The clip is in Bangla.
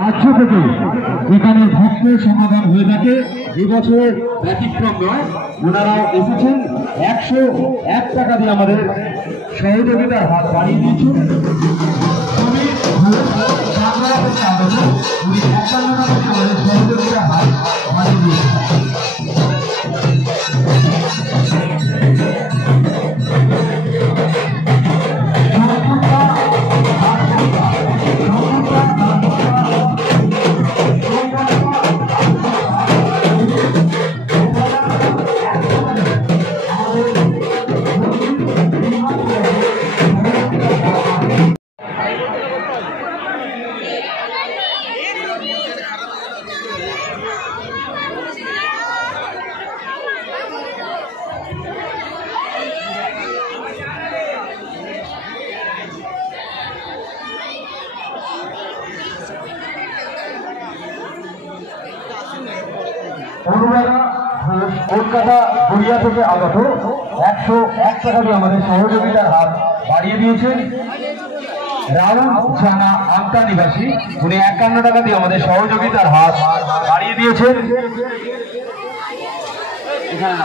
রাজ্য থেকে এখানে ভক্তের সমাগম হয়ে থাকে। এবছর ব্যতিক্রম নয়, ওনারা এসেছেন 101 টাকা দিয়ে আমাদের সহযোগিতার হাত বাড়িয়ে দিয়েছেন। উনি 51 টাকা দিয়ে আমাদের সহযোগিতার হাত বাড়িয়ে দিয়েছেন। কলকাতা গড়িয়া থেকে আগত 101 টাকা দিয়ে আমাদের সহযোগিতার হাত বাড়িয়ে দিয়েছেন। রাহুল জানা আমতা নিবাসী, উনি 51 টাকা দিয়ে আমাদের সহযোগিতার হাত বাড়িয়ে দিয়েছেন। এখানে